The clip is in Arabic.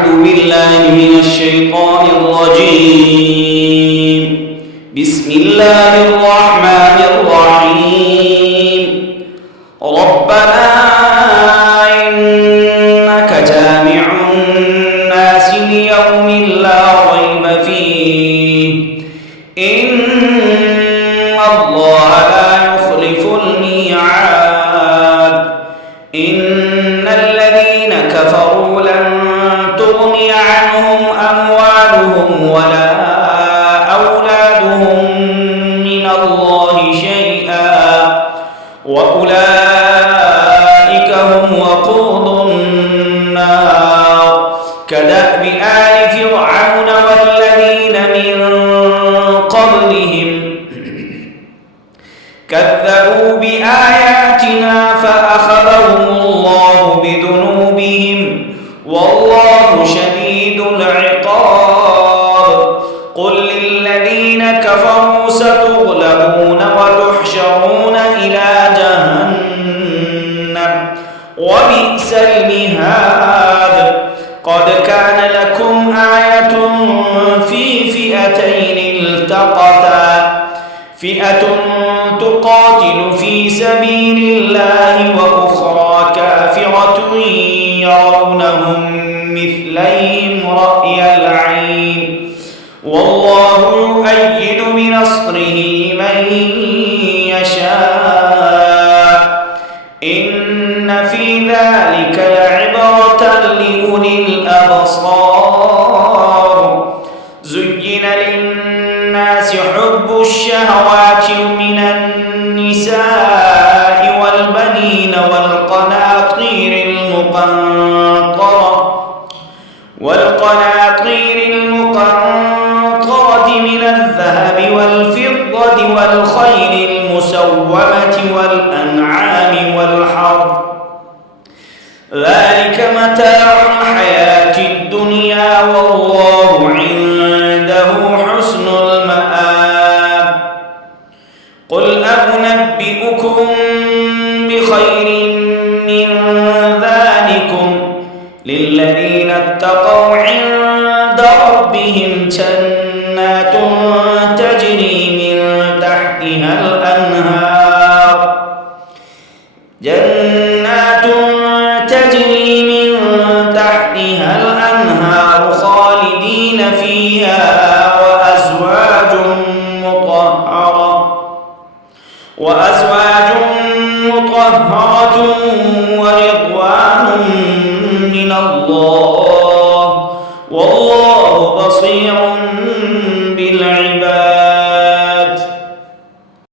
أعوذ بالله من الشيطان الرجيم. بسم الله الرحمن الرحيم. ربنا إنك جامع الناس ليوم لا ريب فيه إن الله لا يخلف الميعاد. إن الذين كفروا لن تغني عنهم أموالهم ولا أولادهم من الله شيئا وأولئك هم وقود النار. كدأب آل فرعون والذين من قبلهم كذبوا بآياتنا فأخذهم الله بذنوبهم والله شديد العقاب. قل للذين كفروا ستغلبون وتحشرون إلى جهنم وبئس المهاد. قد كان لكم آية في فئتين التقتا فئة تقاتل في سبيل الله وأخرى كافرة يرونهم مثليهم رأي العين والله يؤيد بنصره من يشاء. إن في ذلك لعبرة لأولي الأبصار. زين للناس حب الشهوات من النساء والبنين والقناطير المقنطرة من الذهب والفضة والخيل المسومة والأنعام والحرث. ذلك متاع الحياة الدنيا والله عنده حسن المآب. قل أنبئكم بخير من ذلكم للذين اتقوا عند ربهم جنات تجري من تحتها الأنهار خالدين فيها وأزواج مطهرة ورضوان من الله والله بصير بالعباد.